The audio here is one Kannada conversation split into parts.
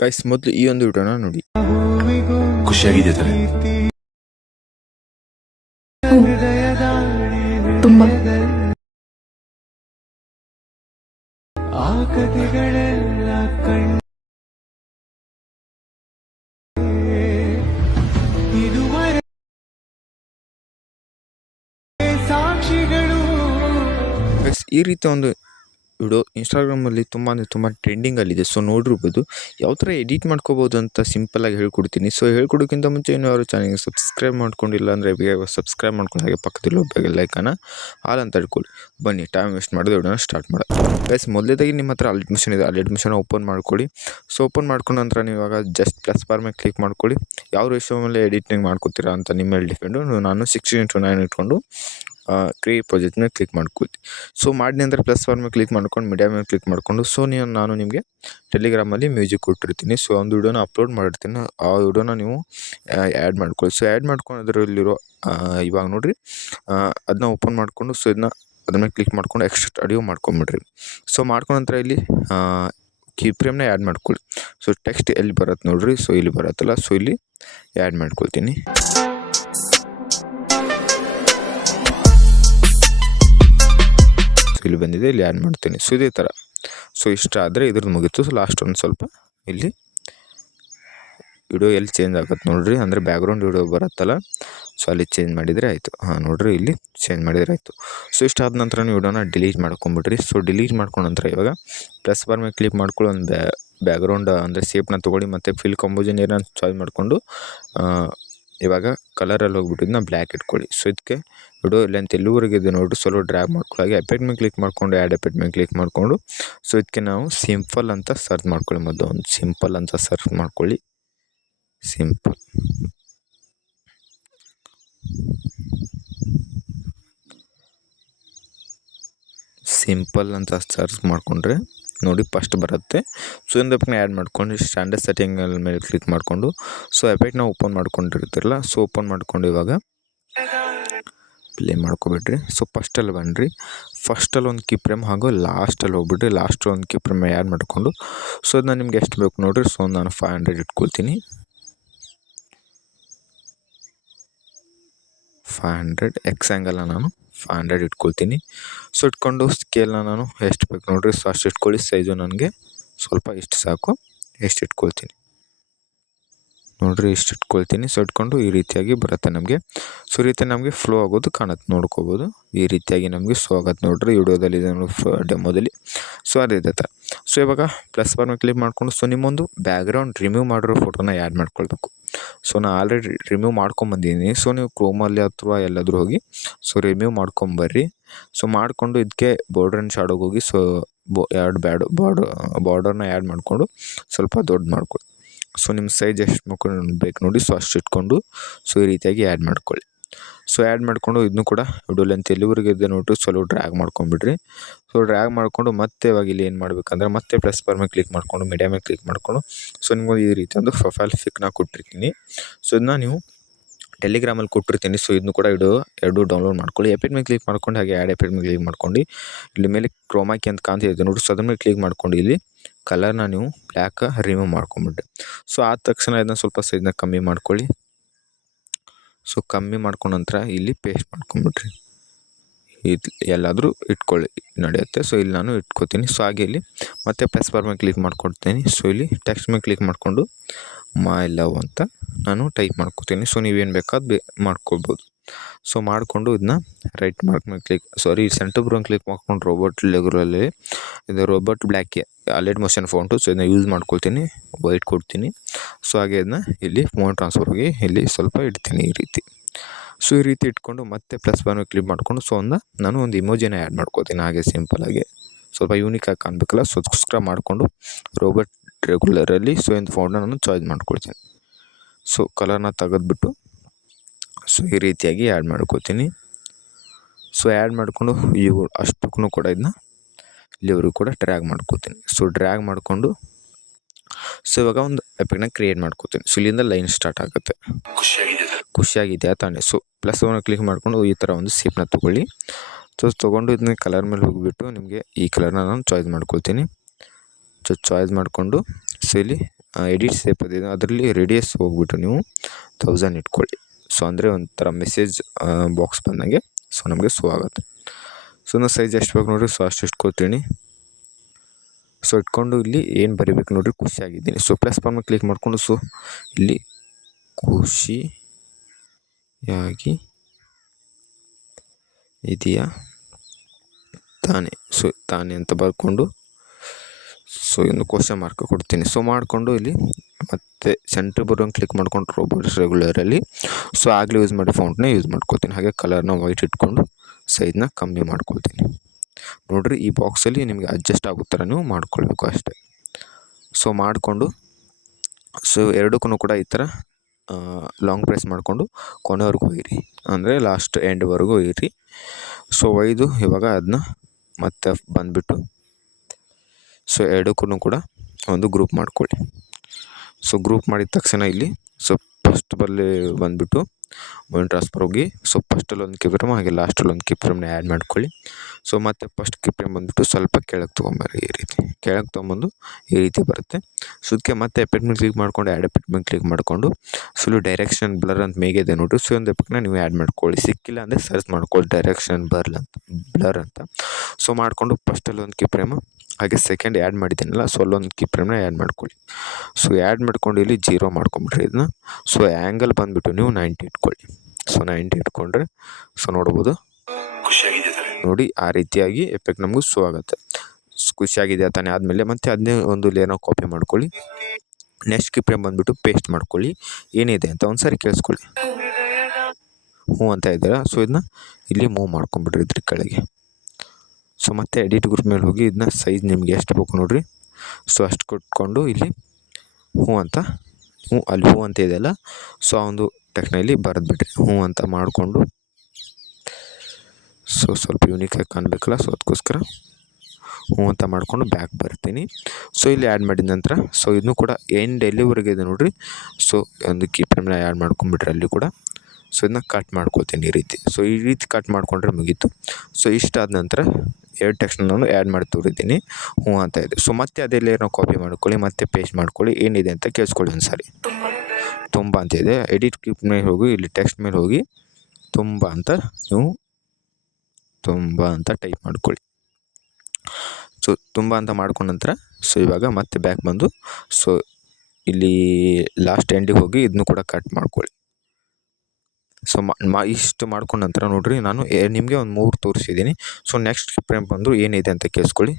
ಗೈಸ್ ಮೊದಲು ಈ ಒಂದು ವಿಡಿಯೋನ ನೋಡಿ. ಖುಷಿಯಾಗಿದೆ ತಾನೆ? ತುಂಬ ಗೈಸ್ ಈ ರೀತಿ ಒಂದು ವಿಡಿಯೋ ಇನ್ಸ್ಟಾಗ್ರಾಮಲ್ಲಿ ತುಂಬ ಟ್ರೆಂಡಿಂಗಲ್ಲಿದೆ. ಸೊ ನೋಡಿರ್ಬೋದು ಯಾವ ಥರ ಎಡಿಟ್ ಮಾಡ್ಕೋಬೋದು ಅಂತ ಸಿಂಪಲ್ಲಾಗಿ ಹೇಳ್ಕೊಡ್ತೀನಿ. ಸೊ ಹೇಳ್ಕೊಡೋಕ್ಕಿಂತ ಮುಂಚೆ ಇನ್ನೂ ಯಾರು ಚಾನಲ್ಗೆ ಸಬ್ಸ್ಕ್ರೈಬ್ ಮಾಡ್ಕೊಂಡಿಲ್ಲ ಅಂದರೆ ಬೇಗ ಸಬ್ಸ್ಕ್ರೈಬ್ ಮಾಡ್ಕೊಂಡು ಹಾಗೆ ಪಕ್ಕದಲ್ಲಿ ಬೆಲ್ ಐಕಾನ ಆಲ್ ಅಂತ ಹೇಳ್ಕೊಳ್ಳಿ. ಬನ್ನಿ ಟೈಮ್ ವೇಸ್ಟ್ ಮಾಡೋದು ವಿಡಿಯೋನ ಸ್ಟಾರ್ಟ್ ಮಾಡೋದು. ಗೈಸ್ ಮೊದಲೇದಾಗಿ ನಿಮ್ಮ ಹತ್ರ ಅಡ್ಮಿಷನ್ ಇದೆ, ಅಡ್ಮಿಷನ್ ಓಪನ್ ಮಾಡ್ಕೊಳ್ಳಿ. ಸೊ ಓಪನ್ ಮಾಡ್ಕೊಂಡ ನಂತರ ನೀವು ಇವಾಗ ಜಸ್ಟ್ ಪ್ಲಸ್ ಬಾರ್ ಮೇಲೆ ಕ್ಲಿಕ್ ಮಾಡ್ಕೊಳ್ಳಿ. ಯಾವ ರೇಷೋ ಮೇಲೆ ಎಡಿಟಿಂಗ್ ಮಾಡ್ಕೋತೀರಾ ಅಂತ ನಿಮ್ಮ ಮೇಲೆ ಡಿಪೆಂಡು. ನಾನು 16:9 ಇಟ್ಕೊಂಡು ಕ್ರಿಯೇಟ್ ಪ್ರಾಜೆಕ್ಟ್ ಮೇಲೆ ಕ್ಲಿಕ್ ಮಾಡ್ಕೊಳ್ತೀನಿ. ಸೊ ಮಾಡಿ ನಂತರ ಪ್ಲಸ್ ಬಾರ್ ಮೇಲೆ ಕ್ಲಿಕ್ ಮಾಡ್ಕೊಂಡು ಮೀಡಿಯಾ ಮೇಲೆ ಕ್ಲಿಕ್ ಮಾಡಿಕೊಂಡು ಸೊ ನಾನು ನಿಮಗೆ ಟೆಲಿಗ್ರಾಮಲ್ಲಿ ಮ್ಯೂಸಿಕ್ ಕೊಟ್ಟಿರ್ತೀನಿ. ಸೊ ಒಂದು ವಿಡಿಯೋನ ಅಪ್ಲೋಡ್ ಮಾಡಿರ್ತೀನಿ, ಆ ವಿಡಿಯೋನ ನೀವು ಆ್ಯಡ್ ಮಾಡ್ಕೊಳ್ಳಿ. ಸೊ ಆ್ಯಡ್ ಮಾಡ್ಕೊಂಡು ಅದರಲ್ಲಿರೋ ಇವಾಗ ನೋಡಿರಿ ಅದನ್ನ ಓಪನ್ ಮಾಡಿಕೊಂಡು ಸೊ ಅದ್ರ ಮೇಲೆ ಕ್ಲಿಕ್ ಮಾಡ್ಕೊಂಡು ಎಕ್ಸ್ಟ್ರಾ ಆಡಿಯೋ ಮಾಡ್ಕೊಂಬಿಡ್ರಿ. ಸೊ ಮಾಡ್ಕೊಂಡ ನಂತರ ಇಲ್ಲಿ ಕೀ ಫ್ರೇಮ್ನ ಆ್ಯಡ್ ಮಾಡ್ಕೊಳ್ಳಿ. ಸೊ ಟೆಕ್ಸ್ಟ್ ಎಲ್ಲಿ ಬರುತ್ತೆ ನೋಡಿರಿ, ಸೊ ಇಲ್ಲಿ ಬರುತ್ತಲ್ಲ, ಸೊ ಇಲ್ಲಿ ಆ್ಯಡ್ ಮಾಡ್ಕೊಳ್ತೀನಿ. ಇಲ್ಲಿ ಬಂದಿದೆ, ಇಲ್ಲಿ ಆ್ಯಡ್ ಮಾಡ್ತೀನಿ. ಸೊ ಇದೇ ಥರ. ಸೊ ಇಷ್ಟ ಆದರೆ ಇದ್ರದ್ದು ಮುಗೀತು. ಸೊ ಲಾಸ್ಟ್ ಒಂದು ಸ್ವಲ್ಪ ಇಲ್ಲಿ ವಿಡಿಯೋ ಎಲ್ಲಿ ಚೇಂಜ್ ಆಗುತ್ತೆ ನೋಡಿರಿ, ಅಂದರೆ ಬ್ಯಾಕ್ಗ್ರೌಂಡ್ ವಿಡಿಯೋ ಬರುತ್ತಲ್ಲ, ಸೊ ಅಲ್ಲಿ ಚೇಂಜ್ ಮಾಡಿದರೆ ಆಯಿತು. ನೋಡಿರಿ ಇಲ್ಲಿ ಚೇಂಜ್ ಮಾಡಿದರೆ ಆಯಿತು. ಸೊ ಇಷ್ಟಾದ ನಂತರ ನೀವು ವಿಡಿಯೋನ ಡಿಲೀಟ್ ಮಾಡ್ಕೊಂಬಿಡ್ರಿ. ಸೊ ಡಿಲೀಟ್ ಮಾಡ್ಕೊಂಡ ನಂತರ ಇವಾಗ ಪ್ಲಸ್ ಬಾರ್ ಮೇಲೆ ಕ್ಲಿಕ್ ಮಾಡ್ಕೊಳ್ಳಿ, ಒಂದು ಬ್ಯಾಕ್ಗ್ರೌಂಡ್ ಅಂದರೆ ಶೇಪ್ನ ತೊಗೊಳ್ಳಿ ಮತ್ತು ಫಿಲ್ ಕಂಪೋಸಿಷನ್ ಏನಾರು ಚಾಯ್ಸ್ ಮಾಡಿಕೊಂಡು ಇವಾಗ ಕಲರಲ್ಲಿ ಹೋಗ್ಬಿಟ್ಟು ಇದನ್ನ ಬ್ಲ್ಯಾಕ್ ಇಟ್ಕೊಳ್ಳಿ. ಸೊ ಇದಕ್ಕೆ ವಿಡಿಯೋ ಲೆಂತ್ ಎಲ್ಲಿವರೆಗೆ ಇದೆ ನೋಡಿರಿ, ಸ್ವಲ್ಪ ಡ್ರ್ಯಾಗ್ ಮಾಡ್ಕೊಳ್ಳಿ. ಎಫೆಕ್ಟ್ ಮೇಲೆ ಕ್ಲಿಕ್ ಮಾಡಿಕೊಂಡು ಆ್ಯಡ್ ಎಫೆಕ್ಟ್ ಮೇಲೆ ಕ್ಲಿಕ್ ಮಾಡಿಕೊಂಡು ಸೊ ಇದಕ್ಕೆ ನಾವು ಸಿಂಪಲ್ ಅಂತ ಸರ್ಚ್ ಮಾಡ್ಕೊಳ್ಳಿ. ಮೊದಲು ಒಂದು ಸಿಂಪಲ್ ಅಂತ ಸರ್ಚ್ ಮಾಡ್ಕೊಳ್ಳಿ. ಸಿಂಪಲ್ ಅಂತ ಸರ್ಚ್ ಮಾಡಿಕೊಂಡ್ರೆ ನೋಡಿ ಫಸ್ಟ್ ಬರುತ್ತೆ. ಸೊ ಒಂದು ಎಫೆಕ್ಟ್ನ ಆ್ಯಡ್ ಮಾಡ್ಕೊಂಡು ಸ್ಟ್ಯಾಂಡರ್ಡ್ ಸೆಟ್ಟಿಂಗ್ ಮೇಲೆ ಕ್ಲಿಕ್ ಮಾಡಿಕೊಂಡು ಸೊ ಎಫೆಕ್ಟ್ನ ಓಪನ್ ಮಾಡ್ಕೊಂಡಿರ್ತಿರಲ್ಲ, ಸೊ ಓಪನ್ ಮಾಡ್ಕೊಂಡು ಇವಾಗ ಪ್ಲೇ ಮಾಡ್ಕೊಬಿಡ್ರಿ. ಸೊ ಫಸ್ಟಲ್ಲಿ ಬನ್ನಿರಿ, ಫಸ್ಟಲ್ಲಿ ಒಂದು ಕೀ ಫ್ರೇಮ್ ಹಾಗೂ ಲಾಸ್ಟಲ್ಲಿ ಹೋಗ್ಬಿಟ್ರಿ. ಲಾಸ್ಟ್ ಒಂದು ಕೀ ಫ್ರೇಮ್ ಆ್ಯಡ್ ಮಾಡಿಕೊಂಡು ಸೊ ಅದನ್ನ ನಿಮ್ಗೆ ಎಷ್ಟು ಬೇಕು ನೋಡಿರಿ. ಸೊ ನಾನು 500 ಇಟ್ಕೊಳ್ತೀನಿ. 500 ಎಕ್ಸ್ ಆ್ಯಂಗಲ್ನ ನಾನು 500 ಇಟ್ಕೊಳ್ತೀನಿ. ಸೊ ಇಟ್ಕೊಂಡು ಸ್ಕೇಲ್ನ ನಾನು ಎಷ್ಟು ಬೇಕು ನೋಡಿರಿ, ಸೊ ಅಷ್ಟು ಇಟ್ಕೊಳ್ಳಿ. ಸೈಜು ನನಗೆ ಸ್ವಲ್ಪ ಇಷ್ಟು ಸಾಕು, ಎಷ್ಟು ಇಟ್ಕೊಳ್ತೀನಿ ನೋಡಿರಿ, ಇಷ್ಟು ಇಟ್ಕೊಳ್ತೀನಿ. ಸೊ ಇಟ್ಕೊಂಡು ಈ ರೀತಿಯಾಗಿ ಬರುತ್ತೆ ನಮಗೆ. ಸೊ ಈ ರೀತಿ ನಮಗೆ ಫ್ಲೋ ಆಗೋದು ಕಾಣುತ್ತೆ, ನೋಡ್ಕೋಬೋದು. ಈ ರೀತಿಯಾಗಿ ನಮಗೆ ಫ್ಲೋ ಆಗುತ್ತೆ ನೋಡಿರಿ ವಿಡಿಯೋದಲ್ಲಿ, ಡೆಮೋದಲ್ಲಿ. ಸೊ ಅದೇ ಥರ. ಸೊ ಇವಾಗ ಪ್ಲಸ್ ಬಾರ್ ಮೇಲೆ ಕ್ಲಿಕ್ ಮಾಡಿಕೊಂಡು ಸೊ ನಿಮ್ಮೊಂದು ಬ್ಯಾಕ್ಗ್ರೌಂಡ್ ರಿಮೂವ್ ಮಾಡಿರೋ ಫೋಟೋನ ಆ್ಯಡ್ ಮಾಡ್ಕೊಳ್ಬೇಕು. ಸೊ ನಾನು ಆಲ್ರೆಡಿ ರಿಮೂವ್ ಮಾಡ್ಕೊಂಬಂದಿದ್ದೀನಿ. ಸೊ ನೀವು ಕ್ರೋಮಲ್ಲಿ ಅಥವಾ ಎಲ್ಲಾದರೂ ಹೋಗಿ ಸೊ ರಿಮೂವ್ ಮಾಡ್ಕೊಂಬರ್ರಿ. ಸೊ ಮಾಡಿಕೊಂಡು ಇದಕ್ಕೆ ಬಾರ್ಡರ್ ಆ್ಯಂಡ್ ಶಾಡೋಗೆ ಹೋಗಿ ಸೊ ಎರಡು ಬಾರ್ಡರ್ನ ಆ್ಯಡ್ ಮಾಡಿಕೊಂಡು ಸ್ವಲ್ಪ ದೊಡ್ಡ ಮಾಡ್ಕೊಳ್ಳಿ. ಸೊ ನಿಮ್ಮ ಸೈಜ್ ಎಷ್ಟು ಬೇಕು ನೋಡಿ, ಸೊ ಅಷ್ಟು ಇಟ್ಕೊಂಡು ಸೊ ಈ ರೀತಿಯಾಗಿ ಆ್ಯಡ್ ಮಾಡ್ಕೊಳ್ಳಿ. ಸೊ ಆ್ಯಡ್ ಮಾಡಿಕೊಂಡು ಇದನ್ನು ಕೂಡ ವಿಡಿಯೋ ಲೆಂತ್ ಎಲ್ಲಿವರೆಗೆ ಇದೆ ನೋಡಿ ಸ್ವಲ್ಪ ಡ್ರ್ಯಾಗ್ ಮಾಡ್ಕೊಂಬಿಡ್ರಿ. ಸೊ ಡ್ರ್ಯಾಗ್ ಮಾಡಿಕೊಂಡು ಮತ್ತೆ ಇವಾಗ ಇಲ್ಲಿ ಏನು ಮಾಡಬೇಕಂದ್ರೆ ಮತ್ತೆ ಪ್ಲಸ್ ಬಾರ್ ಮೇಲೆ ಕ್ಲಿಕ್ ಮಾಡಿಕೊಂಡು ಮೀಡಿಯಾ ಮೇಲೆ ಕ್ಲಿಕ್ ಮಾಡಿಕೊಂಡು ಸೊ ನಿಮ್ಗೆ ಈ ರೀತಿ ಒಂದು ಪ್ರೊಫೈಲ್ ಪಿಕ್ನ ಕೊಟ್ಟಿರ್ತೀನಿ. ಸೊ ಇದನ್ನ ನೀವು ಟೆಲಿಗ್ರಾಮಲ್ಲಿ ಕೊಟ್ಟಿರ್ತೀನಿ. ಸೊ ಇದನ್ನು ಕೂಡ ಎರಡು ಡೌನ್ಲೋಡ್ ಮಾಡ್ಕೊಳ್ಳಿ. ಎಫೆಕ್ಟ್ ಮೇಲೆ ಕ್ಲಿಕ್ ಮಾಡ್ಕೊಂಡು ಹಾಗೆ ಆ್ಯಡ್ ಎಫೆಕ್ಟ್ ಮೇಲೆ ಕ್ಲಿಕ್ ಮಾಡ್ಕೊಂಡು ಇಲ್ಲಿ ಮೇಲೆ ಕ್ರೋಮಾಕಿ ಅಂತ ಕಾಣ್ತಿದೆ ನೋಡಿ, ಸೊ ಅದ್ರ ಮೇಲೆ ಕ್ಲಿಕ್ ಮಾಡ್ಕೊಂಡು ಇಲ್ಲಿ ಕಲರ್ನ ನೀವು ಬ್ಲ್ಯಾಕ್ ರಿಮೂವ್ ಮಾಡ್ಕೊಂಬಿಡ್ರಿ. ಸೊ ಆದ ತಕ್ಷಣ ಇದನ್ನ ಸ್ವಲ್ಪ ಸೈಜ್ನ ಕಮ್ಮಿ ಮಾಡ್ಕೊಳ್ಳಿ. ಸೊ ಕಮ್ಮಿ ಮಾಡ್ಕೊಂಡ ನಂತರ ಇಲ್ಲಿ ಪೇಸ್ಟ್ ಮಾಡ್ಕೊಂಬಿಡ್ರಿ. ಇದು ಎಲ್ಲಾದರೂ ಇಟ್ಕೊಳ್ಳಿ ನಡೆಯುತ್ತೆ. ಸೊ ಇಲ್ಲಿ ನಾನು ಇಟ್ಕೊತೀನಿ. ಸೊ ಹಾಗೆ ಇಲ್ಲಿ ಮತ್ತೆ ಪ್ಲಸ್ ಬಾರ್ ಮೇಲೆ ಕ್ಲಿಕ್ ಮಾಡ್ಕೊಡ್ತೀನಿ. ಸೊ ಇಲ್ಲಿ ಟೆಕ್ಸ್ಟ್ ಮೇಲೆ ಕ್ಲಿಕ್ ಮಾಡಿಕೊಂಡು ಮೈ ಲವ್ ಅಂತ ನಾನು ಟೈಪ್ ಮಾಡ್ಕೊತೀನಿ. ಸೊ ನೀವೇನು ಬೇಕಾದ ಮಾಡ್ಕೊಳ್ಬೋದು. ಸೊ ಮಾಡಿಕೊಂಡು ಇದನ್ನ ರೈಟ್ ಮಾರ್ಕ್ ಮೇಲೆ ಸೆಂಟರ್ ಬ್ರೌನ್ ಕ್ಲಿಕ್ ಮಾಡ್ಕೊಂಡು ರೋಬೋಟ್ ಲೆಗರಲ್ಲಿ ಇದು robot black Alight motion font. So ಇದನ್ನ ಯೂಸ್ ಮಾಡ್ಕೊಳ್ತೀನಿ, ವೈಟ್ ಕೊಡ್ತೀನಿ. ಸೊ ಹಾಗೆ ಇದನ್ನ ಇಲ್ಲಿ ಫೋನ್ ಟ್ರಾನ್ಸ್ಫರ್ಗೆ ಇಲ್ಲಿ ಸ್ವಲ್ಪ ಇಡ್ತೀನಿ ಈ ರೀತಿ. ಸೊ ಈ ರೀತಿ ಇಟ್ಕೊಂಡು ಮತ್ತೆ ಪ್ಲಸ್ ಬಾರ್ ಮೇಲೆ ಕ್ಲಿಕ್ ಮಾಡಿಕೊಂಡು ಸೊ ನಾನು ಒಂದು ಇಮೋಜಿನ ಆ್ಯಡ್ ಮಾಡ್ಕೊತೀನಿ ಹಾಗೆ ಸಿಂಪಲಾಗಿ, ಸ್ವಲ್ಪ ಯೂನಿಕಾಗಿ ಕಾಣಬೇಕಲ್ಲ. ಸೊ ಅದಕ್ಕೋಸ್ಕರ ಮಾಡಿಕೊಂಡು ರೋಬೋಟ್ ರೆಗ್ಯುಲರಲ್ಲಿ ಸೊ ಒಂದು ಫೌಂಡನ್ನ ನಾನು ಚಾಯ್ಸ್ ಮಾಡ್ಕೊಳ್ತೀನಿ. ಸೊ ಕಲರ್ನ ತೆಗೆದ್ಬಿಟ್ಟು ಸೊ ಈ ರೀತಿಯಾಗಿ ಆ್ಯಡ್ ಮಾಡ್ಕೋತೀನಿ. ಸೊ ಆ್ಯಡ್ ಮಾಡಿಕೊಂಡು ಇವು ಅಷ್ಟಕ್ಕೂ ಕೂಡ ಇದನ್ನ ಇಲ್ಲಿವರೆಗೂ ಕೂಡ ಡ್ರ್ಯಾಗ್ ಮಾಡ್ಕೋತೀನಿ. ಸೊ ಡ್ರ್ಯಾಗ್ ಮಾಡಿಕೊಂಡು ಸೊ ಇವಾಗ ಒಂದು ಎಫೆಕ್ಟ್ನ ಕ್ರಿಯೇಟ್ ಮಾಡ್ಕೋತೀನಿ. ಸೊ ಇಲ್ಲಿಂದ ಲೈನ್ ಸ್ಟಾರ್ಟ್ ಆಗುತ್ತೆ. ಖುಷಿಯಾಗಿದೆಯಾ ತಾನೇ? ಸೊ ಪ್ಲಸ್ ಒನ್ ಕ್ಲಿಕ್ ಮಾಡಿಕೊಂಡು ಈ ಥರ ಒಂದು ಶೇಪ್ನ ತೊಗೊಳ್ಳಿ. ಸೊ ತೊಗೊಂಡು ಇದನ್ನ ಕಲರ್ ಮೇಲೆ ಹೋಗಿಬಿಟ್ಟು ನಿಮಗೆ ಈ ಕಲರ್ನ ನಾನು ಚಾಯ್ಸ್ ಮಾಡ್ಕೊಳ್ತೀನಿ. ಸೊ ಚಾಯ್ಸ್ ಮಾಡಿಕೊಂಡು ಸೊ ಇಲ್ಲಿ ಎಡಿಟ್ ಸೇಪ್ ಇದೆ ಅದರಲ್ಲಿ ರೇಡಿಯಸ್ ಹೋಗ್ಬಿಟ್ಟು ನೀವು 1000 ಇಟ್ಕೊಳ್ಳಿ. ಸೊ ಅಂದರೆ ಒಂಥರ ಮೆಸೇಜ್ ಬಾಕ್ಸ್ ಬಂದಂಗೆ ಸೊ ನಮಗೆ ಶೋ ಆಗುತ್ತೆ. ಸೊ ನಾನು ಸೈಜ್ ಎಷ್ಟು ಬೇಕು ನೋಡಿರಿ, ಸೊ ಅಷ್ಟು ಇಟ್ಕೊಳ್ತೀನಿ. ಸೊ ಇಟ್ಕೊಂಡು ಇಲ್ಲಿ ಏನು ಬರಿಬೇಕು ನೋಡಿರಿ, ಖುಷಿಯಾಗಿದ್ದೀನಿ. ಸೊ ಪ್ಲಸ್ ಮೇಲೆ ಕ್ಲಿಕ್ ಮಾಡಿಕೊಂಡು ಸೊ ಇಲ್ಲಿ ಖುಷಿಯಾಗಿ ಇದೆಯಾ ತಾನೇ, ಸೊ ತಾನೇ ಅಂತ ಬರ್ಕೊಂಡು ಸೊ ಇನ್ನು ಕ್ವಶನ್ ಮಾರ್ಕ್ ಕೊಡ್ತೀನಿ. ಸೊ ಮಾಡಿಕೊಂಡು ಇಲ್ಲಿ ಮತ್ತೆ ಸೆಂಟ್ರ್ ಬರೋಂಗೆ ಕ್ಲಿಕ್ ಮಾಡ್ಕೊಂಡು ರೋಬೋಟ್ಸ್ ರೆಗ್ಯುಲರಲ್ಲಿ ಸೊ ಆಗಲೇ ಯೂಸ್ ಮಾಡಿ ಫೌಂಟ್ನ ಯೂಸ್ ಮಾಡ್ಕೊತೀನಿ. ಹಾಗೆ ಕಲರ್ನ ವೈಟ್ ಇಟ್ಕೊಂಡು ಸೈಜ್ನ ಕಮ್ಮಿ ಮಾಡ್ಕೊಳ್ತೀನಿ. ನೋಡಿರಿ ಈ ಬಾಕ್ಸಲ್ಲಿ ನಿಮಗೆ ಅಡ್ಜಸ್ಟ್ ಆಗೋ ಥರ ನೀವು ಮಾಡ್ಕೊಳ್ಬೇಕು ಅಷ್ಟೇ. ಸೊ ಮಾಡಿಕೊಂಡು ಸೊ ಎರಡಕ್ಕೂ ಕೂಡ ಈ ಥರ ಲಾಂಗ್ ಪ್ರೆಸ್ ಮಾಡಿಕೊಂಡು ಕೊನೆವರೆಗೂ ಒಯ್ಯಿರಿ, ಅಂದರೆ ಲಾಸ್ಟ್ ಎಂಡ್ವರೆಗೂ ಒಯ್ಯಿರಿ. ಸೊ ಒಯ್ದು ಇವಾಗ ಅದನ್ನ ಮತ್ತೆ ಬಂದುಬಿಟ್ಟು ಸೊ ಎರಡಕ್ಕೂ ಕೂಡ ಒಂದು ಗ್ರೂಪ್ ಮಾಡ್ಕೊಳ್ಳಿ. ಸೊ ಗ್ರೂಪ್ ಮಾಡಿದ ತಕ್ಷಣ ಇಲ್ಲಿ ಸೊ ಫಸ್ಟ್ ಬರಲಿ ಬಂದುಬಿಟ್ಟು ಮೂವಿಂಗ್ ಟ್ರಾನ್ಸ್ಫರ್ ಹೋಗಿ ಸೊ ಫಸ್ಟಲ್ಲಿ ಒಂದು ಕೀಪ್ರೇಮ್ ಹಾಗೆ ಲಾಸ್ಟಲ್ಲಿ ಒಂದು ಕೀಪ್ರೇಮ್ನ ಆ್ಯಡ್ ಮಾಡ್ಕೊಳ್ಳಿ. ಸೊ ಮತ್ತು ಫಸ್ಟ್ ಕೀಪ್ರೇಮ್ ಬಂದುಬಿಟ್ಟು ಸ್ವಲ್ಪ ಕೆಳಗೆ ತೊಗೊಂಬರ್ರಿ, ಈ ರೀತಿ ಕೆಳಗೆ ತೊಗೊಂಬಂದು ಈ ರೀತಿ ಬರುತ್ತೆ. ಸೊ ಇದಕ್ಕೆ ಮತ್ತೆ ಎಫೆಕ್ಟ್ ಮೇಲೆ ಕ್ಲಿಕ್ ಮಾಡ್ಕೊಂಡು ಆ್ಯಡ್ ಎಫೆಕ್ಟ್ ಮೇಲೆ ಕ್ಲಿಕ್ ಮಾಡಿಕೊಂಡು ಸೊ ಇಲ್ಲಿ ಡೈರೆಕ್ಷನ್ ಬ್ಲರ್ ಅಂತ ಮೇಗಿದೆ ನೋಡಿರಿ. ಸೊ ಒಂದು ಎಫೆಕ್ಟ್ನ ನೀವು ಆ್ಯಡ್ ಮಾಡ್ಕೊಳ್ಳಿ, ಸಿಕ್ಕಿಲ್ಲ ಅಂದರೆ ಸರ್ಚ್ ಮಾಡ್ಕೊಳ್ಳಿ ಡೈರೆಕ್ಷನ್ ಬ್ಲರ್ ಅಂತ. ಸೊ ಮಾಡಿಕೊಂಡು ಫಸ್ಟಲ್ಲಿ ಒಂದು ಕೀಪ್ರೇಮ್ ಹಾಗೆ ಸೆಕೆಂಡ್ ಆ್ಯಡ್ ಮಾಡಿದ್ದೀನಲ್ಲ ಸೊ ಅಲ್ಲೊಂದು ಕೀಪ್ರೇಮ್ನ ಆ್ಯಡ್ ಮಾಡ್ಕೊಳ್ಳಿ. ಸೊ ಆ್ಯಡ್ ಮಾಡ್ಕೊಂಡು ಇಲ್ಲಿ 0 ಮಾಡ್ಕೊಂಬಿಟ್ರಿ ಇದನ್ನ. ಸೊ ಆ್ಯಂಗಲ್ ಬಂದುಬಿಟ್ಟು ನೀವು 90 ಇಟ್ಕೊಳ್ಳಿ. ಸೊ 90 ಇಟ್ಕೊಂಡ್ರೆ ಸೊ ನೋಡ್ಬೋದು, ನೋಡಿ ಆ ರೀತಿಯಾಗಿ ಎಫೆಕ್ಟ್ ನಮಗೂ ಶೋ ಆಗುತ್ತೆ. ಖುಷಿಯಾಗಿದೆ ತಾನೇ ಆದಮೇಲೆ ಮತ್ತೆ ಅದನ್ನೇ ಒಂದು ಲೇಯರ್ನ ಕಾಪಿ ಮಾಡ್ಕೊಳ್ಳಿ. ನೆಕ್ಸ್ಟ್ ಕೀಪ್ರೇಮ್ ಬಂದುಬಿಟ್ಟು ಪೇಸ್ಟ್ ಮಾಡ್ಕೊಳ್ಳಿ. ಏನಿದೆ ಅಂತ ಒಂದು ಸಾರಿ ಕೇಳಿಸ್ಕೊಳ್ಳಿ. ಹ್ಞೂ ಅಂತ ಇದ್ದೀರಾ, ಸೊ ಇದನ್ನ ಇಲ್ಲಿ ಮೂವ್ ಮಾಡ್ಕೊಂಬಿಡ್ರಿ ಇದ್ರ ಕೆಳಗೆ. ಸೊ ಮತ್ತೆ ಎಡಿಟ್ ಗ್ರೂಪ್ ಮೇಲೆ ಹೋಗಿ ಇದನ್ನ ಸೈಜ್ ನಿಮ್ಗೆ ಎಷ್ಟು ಬೇಕು ನೋಡಿರಿ, ಸೊ ಅಷ್ಟು ಕೊಟ್ಕೊಂಡು ಇಲ್ಲಿ ಹ್ಞೂ ಅಂತ ಅಲ್ಲಿ ಹ್ಞೂ ಅಂತ ಇದೆಯಲ್ಲ ಸೊ ಆ ಒಂದು ಟೆಕ್ನಲ್ಲಿ ಬರೆದ್ಬಿಟ್ರಿ ಹ್ಞೂ ಅಂತ ಮಾಡಿಕೊಂಡು. ಸೊ ಸ್ವಲ್ಪ ಯೂನಿಕಾಗಿ ಕಾಣಬೇಕಲ್ಲ, ಸೊ ಅದಕ್ಕೋಸ್ಕರ ಹ್ಞೂ ಅಂತ ಮಾಡಿಕೊಂಡು ಬ್ಯಾಕ್ ಬರ್ತೀನಿ. ಸೊ ಇಲ್ಲಿ ಆ್ಯಡ್ ಮಾಡಿದ ನಂತರ ಸೊ ಇದನ್ನು ಕೂಡ ಎಂಡ್ ಎಲ್ಲಿವರೆಗೆ ಇದೆ ನೋಡಿರಿ. ಸೊ ಒಂದು ಕೀಪ್ರೇಮ್ನ ಆ್ಯಡ್ ಮಾಡ್ಕೊಂಬಿಟ್ರೆ ಅಲ್ಲಿ ಕೂಡ ಸೊ ಇದನ್ನ ಕಟ್ ಮಾಡ್ಕೊಳ್ತೀನಿ ಈ ರೀತಿ. ಸೊ ಈ ರೀತಿ ಕಟ್ ಮಾಡಿಕೊಂಡ್ರೆ ಮುಗೀತು. ಸೊ ಇಷ್ಟಾದ ನಂತರ ಎರಡು ಟೆಕ್ಸ್ಟ್ನ ನಾನು ಆ್ಯಡ್ ಮಾಡಿ ತೋರಿದ್ದೀನಿ, ಹ್ಞೂ ಅಂತ ಇದೆ. ಸೊ ಮತ್ತೆ ಅದೇ ಲೇಯರ್ನ ಕಾಪಿ ಮಾಡ್ಕೊಳ್ಳಿ, ಮತ್ತೆ ಪೇಸ್ಟ್ ಮಾಡ್ಕೊಳ್ಳಿ. ಏನಿದೆ ಅಂತ ಕೇಳಿಸ್ಕೊಳ್ಳಿ ಒಂದು ಸಾರಿ. ತುಂಬ ಅಂತ ಇದೆ, ಎಡಿಟ್ ಕ್ಲಿಪ್ ಮೇಲೆ ಹೋಗಿ ಇಲ್ಲಿ ಟೆಕ್ಸ್ಟ್ ಮೇಲೆ ಹೋಗಿ ತುಂಬ ಅಂತ ನೀವು ತುಂಬ ಅಂತ ಟೈಪ್ ಮಾಡ್ಕೊಳ್ಳಿ. ಸೊ ತುಂಬ ಅಂತ ಮಾಡ್ಕೊಂಡ ನಂತರ ಸೊ ಇವಾಗ ಮತ್ತೆ ಬ್ಯಾಕ್ ಬಂದು ಸೊ ಇಲ್ಲಿ ಲಾಸ್ಟ್ ಎಂಡಿಗೆ ಹೋಗಿ ಇದನ್ನು ಕೂಡ ಕಟ್ ಮಾಡ್ಕೊಳ್ಳಿ. ಸೊ ಇಷ್ಟು ಮಾಡ್ಕೊಂಡ ನಂತರ ನೋಡಿರಿ ನಾನು ನಿಮಗೆ ಒಂದು 3 ತೋರಿಸಿದ್ದೀನಿ. ಸೊ ನೆಕ್ಸ್ಟ್ ಕೀಪ್ರೇಮ್ ಬಂದು ಏನಿದೆ ಅಂತ ಕೇಳಿಸ್ಕೊಳ್ಳಿ.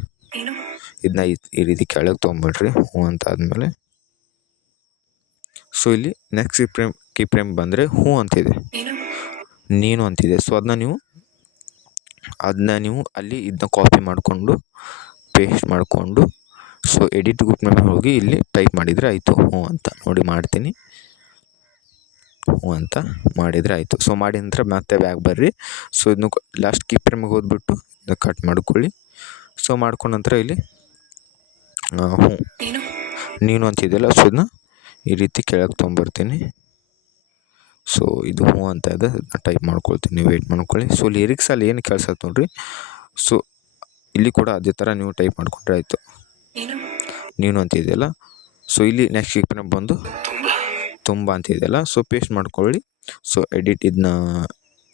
ಇದನ್ನ ಈ ರೀತಿ ಕೆಳಗೆ ತೊಗೊಂಬಿಡ್ರಿ ಹ್ಞೂ ಅಂತ ಆದಮೇಲೆ ಸೊ ಇಲ್ಲಿ ನೆಕ್ಸ್ಟ್ ಕೀಪ್ರೇಮ್ ಬಂದರೆ ಹ್ಞೂ ಅಂತಿದೆ, ನೀನು ಅಂತಿದೆ. ಸೊ ಅದನ್ನ ನೀವು ಅಲ್ಲಿ ಇದನ್ನ ಕಾಪಿ ಮಾಡಿಕೊಂಡು ಪೇಸ್ಟ್ ಮಾಡಿಕೊಂಡು ಸೊ ಎಡಿಟ್ ಗ್ರೂಪ್ ಮೇಲೆ ಹೋಗಿ ಇಲ್ಲಿ ಟೈಪ್ ಮಾಡಿದರೆ ಆಯಿತು ಹ್ಞೂ ಅಂತ. ನೋಡಿ ಮಾಡ್ತೀನಿ, ಹ್ಞೂ ಅಂತ ಮಾಡಿದರೆ ಆಯಿತು. ಸೊ ಮಾಡಿದ ನಂತರ ಮತ್ತೆ ಬ್ಯಾಕ್ ಬರ್ರಿ. ಸೊ ಇದನ್ನು ಲಾಸ್ಟ್ ಕೀಪ್ರೇಮಿಗೆ ಹೋದ್ಬಿಟ್ಟು ಇದನ್ನ ಕಟ್ ಮಾಡ್ಕೊಳ್ಳಿ. ಸೊ ಮಾಡ್ಕೊಂಡ ನಂತರ ಇಲ್ಲಿ ಹ್ಞೂ ನೀನು ಅಂತಿದೆಯಲ್ಲ ಸೊ ಇದನ್ನ ಈ ರೀತಿ ಕೆಳಗೆ ತೊಗೊಂಬರ್ತೀನಿ. ಸೊ ಇದು ಹ್ಞೂ ಅಂತ ಇದೆ, ಅದನ್ನ ಟೈಪ್ ಮಾಡ್ಕೊಳ್ತೀನಿ, ವೆಯ್ಟ್ ಮಾಡ್ಕೊಳ್ಳಿ. ಸೊ ಲಿರಿಕ್ಸಲ್ಲಿ ಏನು ಕೇಳಿಸತ್ತೆ ನೋಡಿರಿ. ಸೊ ಇಲ್ಲಿ ಕೂಡ ಅದೇ ಥರ ನೀವು ಟೈಪ್ ಮಾಡ್ಕೊಂಡ್ರೆ ಆಯಿತು, ನೀನು ಅಂತಿದೆಯಲ್ಲ. ಸೊ ಇಲ್ಲಿ ನೆಕ್ಸ್ಟ್ ಕೀಪ್ರೇಮ್ ಬಂದು ತುಂಬ ಅಂತಿದೆಯಲ್ಲ ಸೊ ಪೇಸ್ಟ್ ಮಾಡ್ಕೊಳ್ಳಿ. ಸೊ ಎಡಿಟ್ ಇದನ್ನ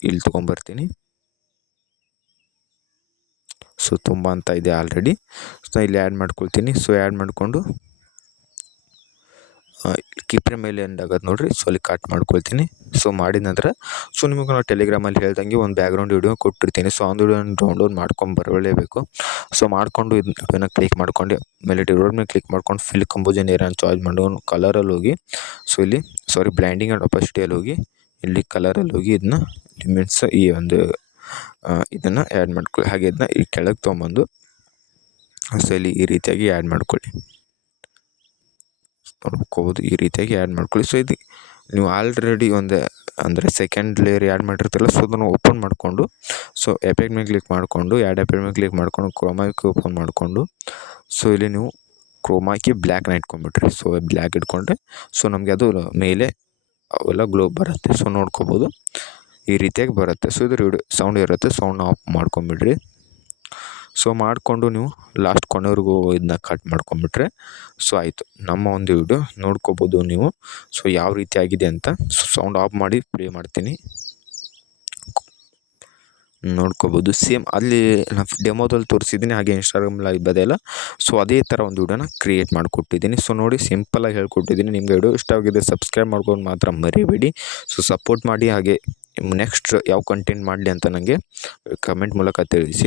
ಇಲ್ಲಿ ತೊಗೊಂಬರ್ತೀನಿ. ಸೊ ತುಂಬ ಅಂತ ಇದೆ ಆಲ್ರೆಡಿ. ಸೊ ಇಲ್ಲಿ ಆ್ಯಡ್ ಮಾಡ್ಕೊಳ್ತೀನಿ. ಸೊ ಆ್ಯಡ್ ಮಾಡಿಕೊಂಡು ಕೀಪ್ರೇಮ್ ಮೇಲೆ ಎಂಡ್ ಆಗೋದು ನೋಡಿರಿ. ಸೊ ಅಲ್ಲಿ ಕಟ್ ಮಾಡ್ಕೊಳ್ತೀನಿ. ಸೊ ಮಾಡಿದ ನಂತರ ಸೊ ನಿಮಗೆ ನಾವು ಟೆಲಿಗ್ರಾಮಲ್ಲಿ ಹೇಳ್ದಂಗೆ ಒಂದು ಬ್ಯಾಕ್ಗ್ರೌಂಡ್ ವಿಡಿಯೋ ಕೊಟ್ಟಿರ್ತೀನಿ. ಸೊ ಒಂದು ವಿಡಿಯೋನ ಡೌನ್ಲೋಡ್ ಮಾಡ್ಕೊಂಡು ಬರಲೇಬೇಕು. ಸೊ ಮಾಡಿಕೊಂಡು ಇದನ್ನ ಕ್ಲಿಕ್ ಮಾಡ್ಕೊಂಡು ಮೇಲೆ ರೋಡ್ ಮೇಲೆ ಕ್ಲಿಕ್ ಮಾಡ್ಕೊಂಡು ಫಿಲ್ ಕಂಪೋಸಿಷನ್ ಏರಿಯಾ ಚಾರ್ಜ್ ಮಾಡ್ಕೊಂಡು ಕಲರಲ್ಲಿ ಹೋಗಿ ಸೊ ಇಲ್ಲಿ ಬ್ಲ್ಯಾಂಡಿಂಗ್ ಆ್ಯಂಡ್ ಅಪಾಸಿಟಿಯಲ್ಲಿ ಹೋಗಿ ಇಲ್ಲಿ ಕಲರಲ್ಲಿ ಹೋಗಿ ಇದನ್ನ ಲಿಮಿಟ್ಸ್ ಈ ಒಂದು ಇದನ್ನು ಆ್ಯಡ್ ಮಾಡ್ಕೊಳ್ಳಿ. ಹಾಗೆ ಇದನ್ನ ಈ ಕೆಳಗೆ ತೊಗೊಂಬಂದು ಸೊ ಇಲ್ಲಿ ಈ ರೀತಿಯಾಗಿ ಆ್ಯಡ್ ಮಾಡ್ಕೊಳ್ಳಿ, ನೋಡ್ಕೋಬೋದು. ಈ ರೀತಿಯಾಗಿ ಆ್ಯಡ್ ಮಾಡ್ಕೊಳ್ಳಿ. ಸೊ ಇದು ನೀವು ಆಲ್ರೆಡಿ ಅಂದರೆ ಸೆಕೆಂಡ್ ಲೇಯರ್ ಆ್ಯಡ್ ಮಾಡಿರ್ತೀರಲ್ಲ ಸೊ ಅದನ್ನು ಓಪನ್ ಮಾಡಿಕೊಂಡು ಸೊ ಎಫೆಕ್ಟ್ ಮೇಲೆ ಕ್ಲಿಕ್ ಮಾಡಿಕೊಂಡು ಆ್ಯಡ್ ಎಫೆಕ್ಟ್ ಮೇಲೆ ಕ್ಲಿಕ್ ಮಾಡಿಕೊಂಡು ಕ್ರೋಮಾಕಿ ಓಪನ್ ಮಾಡಿಕೊಂಡು ಸೊ ಇಲ್ಲಿ ನೀವು ಕ್ರೋಮಾಕಿ ಬ್ಲ್ಯಾಕ್ನ ಇಟ್ಕೊಂಡ್ಬಿಟ್ರಿ. ಸೊ ಬ್ಲ್ಯಾಕ್ ಇಟ್ಕೊಂಡ್ರೆ ಸೊ ನಮಗೆ ಅದು ಮೇಲೆ ಅವೆಲ್ಲ ಗ್ಲೋ ಬರುತ್ತೆ. ಸೊ ನೋಡ್ಕೋಬೋದು ಈ ರೀತಿಯಾಗಿ ಬರುತ್ತೆ. ಸೊ ಇದು ಸೌಂಡ್ ಇರುತ್ತೆ, ಸೌಂಡ್ನ ಆಫ್ ಮಾಡ್ಕೊಂಬಿಡ್ರಿ. ಸೊ ಮಾಡಿಕೊಂಡು ನೀವು ಲಾಸ್ಟ್ ಕೊನೆವರೆಗೂ ಇದನ್ನ ಕಟ್ ಮಾಡ್ಕೊಂಬಿಟ್ರೆ ಸೊ ಆಯಿತು. ನಮ್ಮ ಒಂದು ವಿಡಿಯೋ ನೋಡ್ಕೋಬೋದು ನೀವು. ಸೊ ಯಾವ ರೀತಿ ಆಗಿದೆ ಅಂತ ಸೌಂಡ್ ಆಫ್ ಮಾಡಿ ಪ್ಲೇ ಮಾಡ್ತೀನಿ, ನೋಡ್ಕೋಬೋದು. ಸೇಮ್ ಅಲ್ಲಿ ನಾನು ಡೆಮೋದಲ್ಲಿ ತೋರಿಸಿದ್ದೀನಿ, ಹಾಗೆ ಇನ್ಸ್ಟಾಗ್ರಾಮ್ ಲೈವ್ ಬದೆಲ್ಲ ಸೊ ಅದೇ ಥರ ಒಂದು ವಿಡಿಯೋನ ಕ್ರಿಯೇಟ್ ಮಾಡಿಕೊಟ್ಟಿದ್ದೀನಿ. ಸೊ ನೋಡಿ, ಸಿಂಪಲಾಗಿ ಹೇಳ್ಕೊಟ್ಟಿದ್ದೀನಿ. ನಿಮಗೆ ವಿಡಿಯೋ ಇಷ್ಟ ಆಗಿದೆ ಸಬ್ಸ್ಕ್ರೈಬ್ ಮಾಡ್ಕೊಂಡು ಮಾತ್ರ ಮರಿಬೇಡಿ. ಸೊ ಸಪೋರ್ಟ್ ಮಾಡಿ, ಹಾಗೆ ನೆಕ್ಸ್ಟ್ ಯಾವ ಕಂಟೆಂಟ್ ಮಾಡಲಿ ಅಂತ ನನಗೆ ಕಮೆಂಟ್ ಮೂಲಕ ತಿಳಿಸಿ.